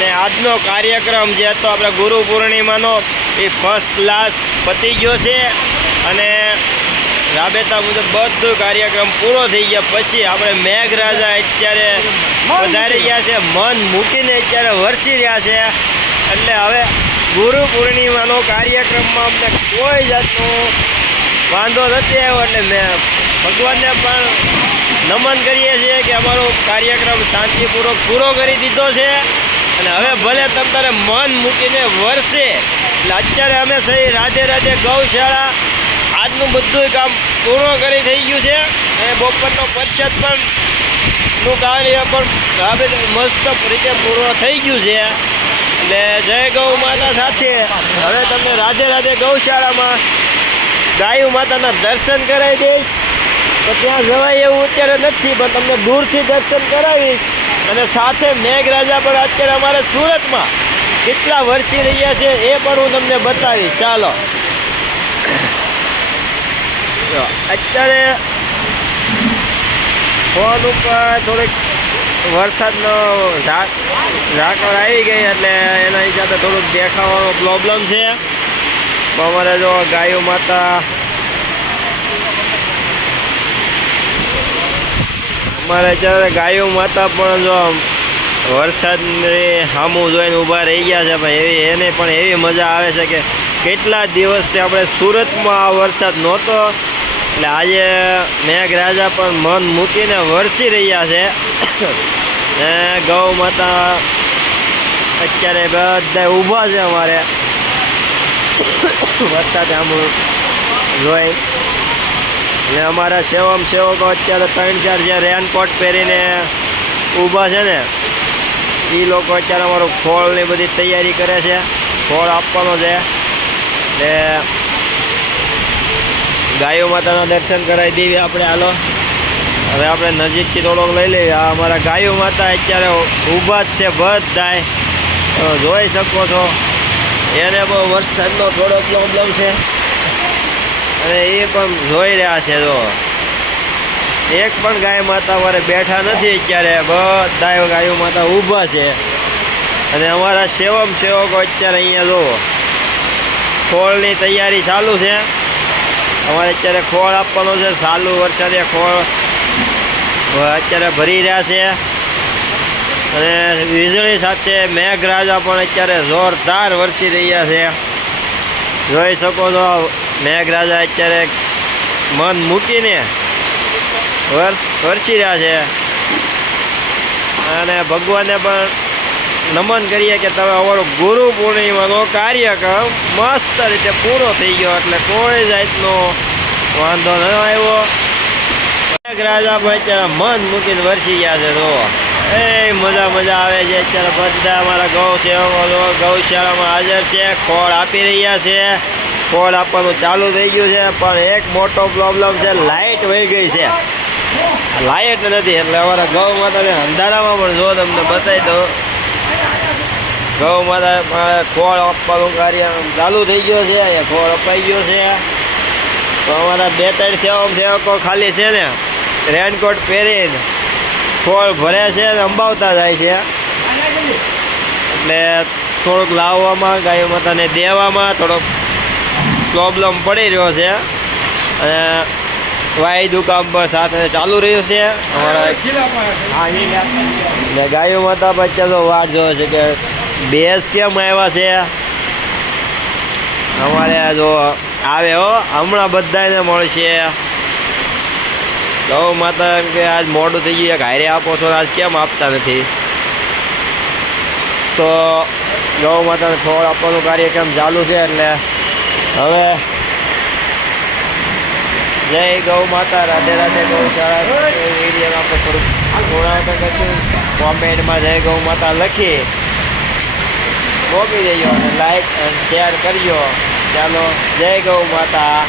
અને આજનો કાર્યક્રમ જે હતો આપણે ગુરુ પૂર્ણિમાનો એ ફર્સ્ટ ક્લાસ પતી ગયો છે. અને રાબેતા મુજબ બધો કાર્યક્રમ પૂરો થઈ ગયા. પછી આપણે મેઘરાજા અત્યારે વધારી ગયા છે. મન મૂકીને અત્યારે વરસી રહ્યા છે. એટલે હવે ગુરુ પૂર્ણિમાનો કાર્યક્રમમાં અમને કોઈ જાતનો વાંધો નથી આવ્યો. એટલે મેં ભગવાનને પણ નમન કરીએ છીએ કે અમારો કાર્યક્રમ શાંતિપૂર્વક પૂરો કરી દીધો છે. અને હવે ભલે તમ તારે મન મૂકીને વરસે, એટલે અત્યારે અમે સહી રાધે રાધે ગૌશાળા, આજનું બધું કામ પૂર્ણ કરી થઈ ગયું છે. અને બપોરનો પરિષદ પણ, નું કાર્ય પણ હવે મસ્ત રીતે પૂર્ણ થઈ ગયું છે. એટલે જય ગૌ માતા સાથે, હવે તમને રાધે રાધે ગૌશાળામાં ગાયું માતાના દર્શન કરાવી દઈશ. તો ત્યાં જવાય એવું અત્યારે નથી, પણ તમને દૂરથી દર્શન કરાવીશ. અને સાથે મેઘરાજા પણ અત્યારે અમારે સુરતમાં કેટલા વરસી રહ્યા છે એ પણ હું તમને બતાવીશ. ચાલો. અત્યારે ફોન ઉપર થોડીક વરસાદનો ઝાકળ આવી ગઈ એટલે એના હિસાબે થોડુંક દેખાવાનો પ્રોબ્લેમ છે. અમારે જો ગાયો માતા અમારે અત્યારે ગાયો માતા પણ જો વરસાદ સામું જોઈને ઊભા રહી ગયા છે, પણ એવી એને પણ એવી મજા આવે છે કે કેટલા દિવસથી આપણે સુરતમાં આ વરસાદ નહોતો. એટલે આજે મેઘરાજા પણ મન મૂકીને વરસી રહ્યા છે. ને ગૌ માતા અત્યારે બધા ઊભા છે અમારે. વરસાદ આમ જોઈ. અને અમારા સેવમ સેવકો અત્યારે ત્રણ ચાર જે રેનકોટ પહેરીને ઊભા છે ને, એ લોકો અત્યારે અમારું ફોળની બધી તૈયારી કરે છે. ફોળ આપવાનો છે ને ગાયો માતાના દર્શન કરાવી દેવી આપણે હાલો. હવે આપણે નજીકથી થોડોક લઈ લઈએ. આ અમારા ગાયો માતા અત્યારે ઊભા જ છે બધાય. તમે જોઈ શકો છો. એને બહુ વરસાદનો થોડો પ્રોબ્લેમ છે. અને એ પણ જોઈ રહ્યા છે જો. એક પણ ગાય માતા અમારે બેઠા નથી અત્યારે. બધા ગાયો માતા ઊભા છે. અને અમારા સેવમ સેવકો અત્યારે અહીંયા જુઓ ખોળની તૈયારી ચાલુ છે. અમારે અત્યારે ખોળ આપવાનો છે. ચાલુ વરસાદે ખોળ અત્યારે ભરી રહ્યા છે. અને વીજળી સાથે મેઘરાજા પણ અત્યારે જોરદાર વરસી રહ્યા છે. જોઈ શકો છો મેઘરાજા અત્યારે મન મૂકીને વરસી રહ્યા છે. અને ભગવાનને પણ નમન કરીએ કે તમે અમારો ગુરુ પૂર્ણિમાનો કાર્યક્રમ મસ્ત રીતે પૂરો થઈ ગયો એટલે કોઈ જાતનો વાંધો ન આવ્યો. મેઘરાજા પણ અત્યારે મન મૂકીને વરસી ગયા છે તો એ મજા મજા આવે છે. અત્યારે બધા અમારા ગૌ સેવકો ગૌશાળામાં હાજર છે, ખોળ આપી રહ્યા છે. ખોળ આપવાનું ચાલુ થઈ ગયું છે, પણ એક મોટો પ્રોબ્લેમ છે લાઇટ વહી ગઈ છે. લાઇટ નથી, એટલે અમારા ગૌ માતાને અંધારામાં પણ જો તમને બતાવી દઉં. ગૌ માતા ખોળ આપવાનું કાર્ય ચાલુ થઈ ગયો છે, અહીંયા ખોળ અપાઈ ગયો છે. તો અમારા બે ત્રણ સેવક સેવકો ખાલી છે ને, રેનકોટ પહેરીને ખોળ ભરે છે ને, અંબાવતા જાય છે. એટલે થોડુંક લાવવામાં, ગાયો માતાને દેવામાં, થોડોક પ્રોબ્લેમ પડી રહ્યો છે. અને વાયદું પણ સાથે ચાલુ રહ્યું છે. અમારા ગાયો માતા બચ્ચા તો વાટ જોવે છે કે ભેંસ કેમ આવ્યા છે? અમારે જો આવે હો, હમણાં બધાને મળશે. ગૌ માતા એમ કે આજ મોડું થઈ ગયું ઘાયરે આપો છો આજ કેમ આપતા નથી? તો ગૌ માતાને છોડ આપવાનું કાર્યક્રમ ચાલુ છે એટલે હવે જય ગૌ માતા રાધે રાધે ગૌશાળા એરિયામાં આપણે થોડુંક ગુણાવતા કરશું. કોમેન્ટમાં જય ગૌ માતા લખી. મોકલી દેજો અને લાઈક અને શેર કરજો. ચાલો જય ગૌ માતા.